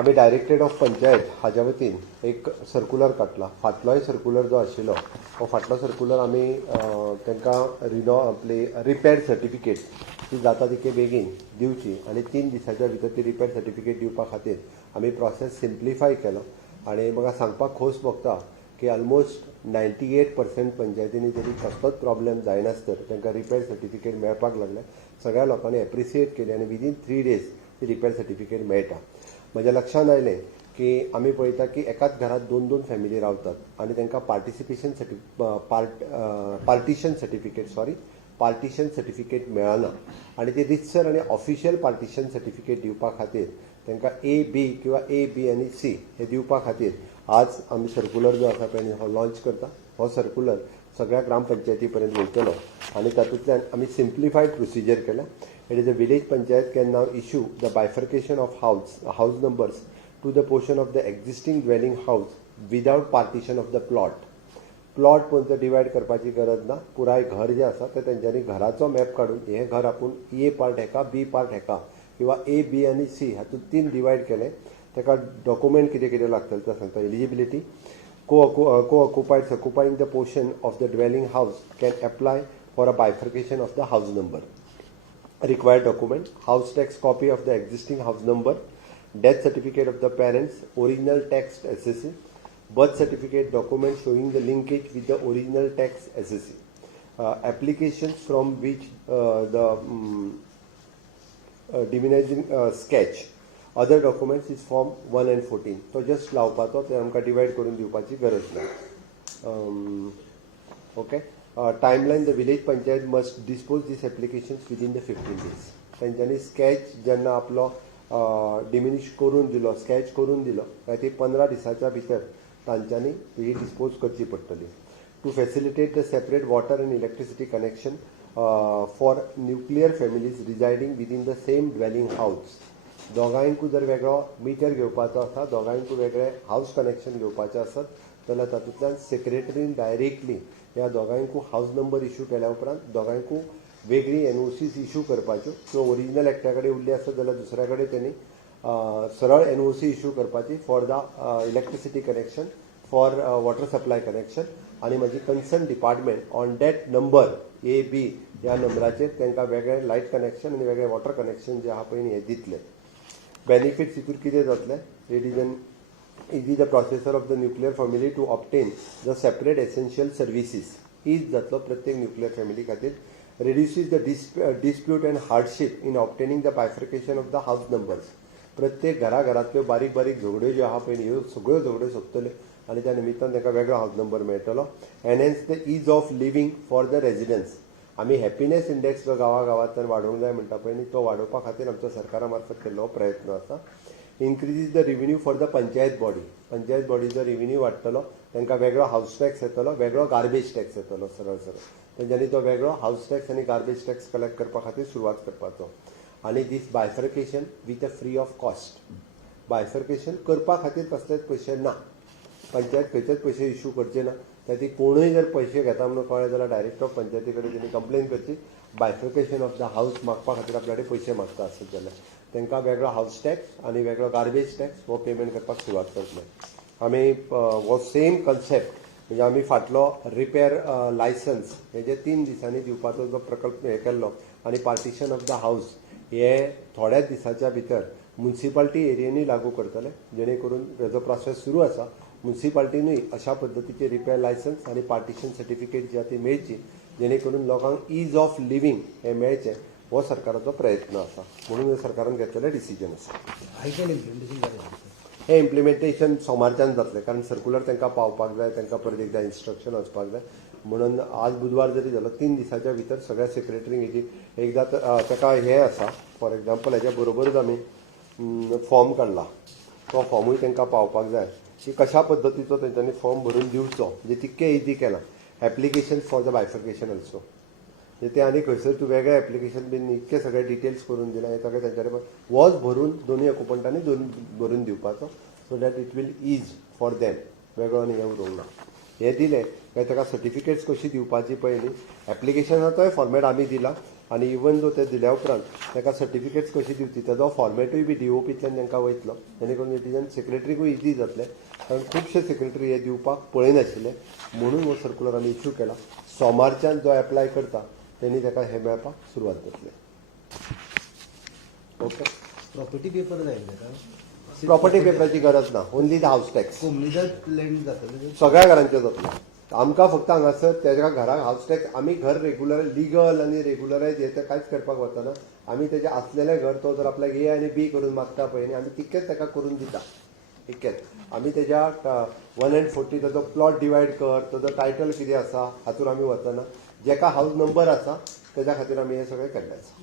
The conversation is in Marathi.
आम्ही डायरेक्टरेट ऑफ पंचायत हाज्या वतीन एक सर्क्युलर काडला. फाटलोय सर्क्युलर जो आशिल्लो तो फाटलो सर्क्युलर आमी तांकां आपली रिपेर सर्टिफिकेट ती जाता तितके बेगीन दिवची आनी 3 दिसाच्या भितर ती रिपेर सर्टिफिकेट दिवपा खातीर आमी प्रोसेस सिम्प्लिफाय केलो. आनी म्हाका सांगपाक खोस भोगता की ऑलमोस्ट 98% पंचायतींनी जरी कसलोच प्रॉब्लेम जायनासतर तांकां रिपेर सर्टिफिकेट मेळपाक लागले. सगळ्या लोकांनी एप्रिसिएट केली आनी विदीन 3 days ती रिपेर सर्टिफिकेट मेळटा. म्हज्या लक्षांत आयलें की आमी पळयता की एकाच घरात 2-2 फॅमिली रावतात आनी तांकां पार्टिशन सर्टिफिकेट मेळना आनी ती रितसर आनी ऑफिशियल पार्टिशन सर्टिफिकेट दिवपा खातीर तांकां A-B किंवा A-B आनी C हे दिवपा खातीर आज आमी सर्क्युलर जो आसा पळय हो लॉन्च करता. हो सर्क्युलर सगळ्या ग्रामपंचायती पर्यंत वयतलो आनी तातूंतल्यान आमी सिम्प्लिफायड प्रोसिजर केला. It is a village panchayat can now issue the bifurcation of house numbers to the portion of the existing dwelling house without partition of the plot. Plot पण डिवायड करपाची गरज ना. पुराय घर जे आसा ते तेंच्यांनी घराचो मॅप काडून हे घर आपूण A पार्ट हेका B पार्ट हेका किंवा A, B आनी C हातूंत 3 डिवायड केले. ताका डॉक्युमेंट कितें कितें लागतले ते सांगता. Eligibility co-occupied occupying the portion of the dwelling house can apply for a bifurcation of the house number. Required document: house tax copy of the existing house number, death certificate of the parents, original tax assessee, birth certificate document showing the linkage with the original tax assessee, applications from which the diminishing sketch. Other documents is form 1 and 14. तो जस्ट लावपाचो ते आमकां डिवायड करून दिवपाची गरज ना. Okay. Timeline: the village panchayat must dispose these applications within the 15 days. तांच्यांनी स्केच जेन्ना आपलो डिमिनिश करून दिलो, स्केच करून दिलो काय ती 15 दिसाच्या भितर तांच्यांनी ही डिस्पोज करची पडटली. To facilitate the separate water and electricity connection for nuclear families residing within the same dwelling house. दोगांयकूय जर वेगळो मिटर घेवपाचो आसा, दोगांयकूय वेगळे हाऊस कनेक्शन घेवपाचे आसत जाल्यार तातूंतल्यान सेक्रेटरीन डायरेक्टली ह्या दोगांयकूय हाऊस नंबर इश्यू केल्या उपरांत दोगांयकूय वेगळी NOCs इश्यू करपाच्यो. सो ओरिजिनल एकट्या कडेन उरली आसत जाल्यार दुसऱ्या कडेन त्यांनी सरळ NOC इश्यू करपाची for the electricity connection, for water supply connection आनी म्हाजी concern department on that number A-B ह्या नंबराचेर तांकां वेगळें लायट कनेक्शन आनी वेगळें वॉटर कनेक्शन जे आहा पळय हे दितले. बेनिफिट्स हितून कितें जातले? It is an easy the processor of the nuclear family to obtain the separate essential services. Ease जातलो प्रत्येक न्युक्लियर फॅमिली खातीर. reduces the dispute and hardship in obtaining the bifurcation of the house numbers. प्रत्येक घराघरांतल्यो बारीक बारीक झगड्यो ज्यो आहा पळय ह्यो सगळ्यो झगड्यो सोंपतल्यो आनी त्या निमित्तान ताका वेगळो हाऊस नंबर मेळटलो. Enhance the ease of living for the residents. आमी हॅपीनेस इंडेक्स जो गांवागांवांतल्यान वाडोवंक जाय म्हणटा पळय न्ही तो वाडोवपा खातीर आमचो सरकारा मार्फत केल्लो प्रयत्न आसा. Increases the revenue for the panchayat body. Panchayat बॉडीचो रिव्हेन्यू वाडटलो, तांकां वेगळो हाऊस टॅक्स येतलो, वेगळो गार्बेज टॅक्स येतलो. सरळ तेंच्यांनी तो वेगळो हाऊस टॅक्स आनी गार्बेज टॅक्स कलेक्ट करपा खातीर सुरवात करपाचो. आनी this bifurcation with a free of cost. Bifurcation करपा खातीर कसलेच पयशे ना. पंचायत खंयचेच पयशे इश्यू करचे ना. त्याती कोणूय जर पयशे घेता म्हणून कळ्ळें जाल्यार डायरेक्ट ऑफ पंचायती कडेन तेणी कंप्लेन करची. बायफर्केशन ऑफ द हाऊस मागपा खातीर आपल्या कडेन पयशे मागता आसत जाल्यार तांकां वेगळो हाऊस टॅक्स आनी वेगळो गार्बेज टॅक्स हो पेमेंट करपाक सुरवात करतले. आमी हो सेम कन्सेप्ट म्हणजे आमी फाटलो रिपेर लायसन्स हे जे 3 दिसांनी दिवपाचो जो प्रकल्प हे केल्लो आनी पार्टिशन ऑफ द हाऊस हे थोड्याच दिसाच्या भितर म्युनिसिपालिटी एरियेनी लागू करतले. जेणे करून हेजो प्रोसेस सुरू आसा. म्युनिसिपालिटीनूय अशा पद्दतीचे रिपेर लायसन्स आनी पार्टिशन सर्टिफिकेट जी आहा ती मेळची जेणे करून लोकांक इज ऑफ लिव्हिंग हे मेळचें हो सरकाराचो प्रयत्न आसा. म्हणून सरकारान घेतलेलें डिसिजन आसा. हे इम्प्लिमेंटेशन सोमारच्यान जातलें कारण सर्क्युलर तांकां पावपाक जाय, तांकां परत एकदां इन्स्ट्रक्शन वचपाक जाय. म्हणून आज बुधवार जरी जालो 3 दिसाच्या भितर सगळ्या सेक्रेटरींक हेजी एकदां ताका हे आसा. फॉर एग्जाम्पल हेच्या बरोबरच आमी फॉर्म काडला. तो फॉर्मूय तांकां पावपाक जाय की कशा पद्दतीचो तेंच्यांनी फॉर्म भरून दिवचो. म्हणजे तितकें इजी केलां. Application for the bifurcation also म्हणजे ते आनी खंयसर तूं वेगळें एप्लिकेशन बीन इतके सगळे डिटेल्स करून दिला. हे सगळें तेंच्या कडेन वॉच भरून दोनूय ऑक्युपंटांनी भरून दिवपाचो so that it will is for them. वेगळो आनी हे उरोंक ना. हे दिले काय ताका सर्टिफिकेट्स कशी दिवपाची पळय न्ही. एप्लिकेशनाचोय फॉर्मेट आमी दिला आनी इवन जो ते दिल्या उपरांत ताका सर्टिफिकेट्स कशी दिवची ताजो फॉर्मेटूय बी DOPंतल्यान तांकां वयतलो जेणे करून हेतून सेक्रेटरीकूय इजी जातलें कारण खुबशे सेक्रेटरी हे दिवपाक पळयनाशिल्ले म्हणून हो सर्कुलर आमी इश्यू केला सोमारच्यान जो एप्लाय करता त्यांनी ताका हे मेळपाक सुरवात जातली ओके प्रॉपर्टी पेपर जाय ताका प्रॉपर्टी पेपराची गरज ना ओन्ली द हाऊस टॅक्स कोमनीजात लँड जातले सगळ्या घरांचे जातलो आमकां फक्त हांगासर तेज्या घराक हाऊस टॅक्स आमी घर रेग्युलर लिगल आनी रेग्युलरायज हे ते कांयच करपाक वतना आमी तेजें आसलेलें घर तो जर आपल्याक A आनी B करून मागता पळय न्ही आमी तितकेच ताका करून दिता इतकेंच आमी तेज्या 140 ताजो प्लॉट डिवायड कर ताजो टायटल कितें आसा हातून आमी वतना जेका हाऊस नंबर आसा तेज्या खातीर आमी हे सगळें केल्लें आसा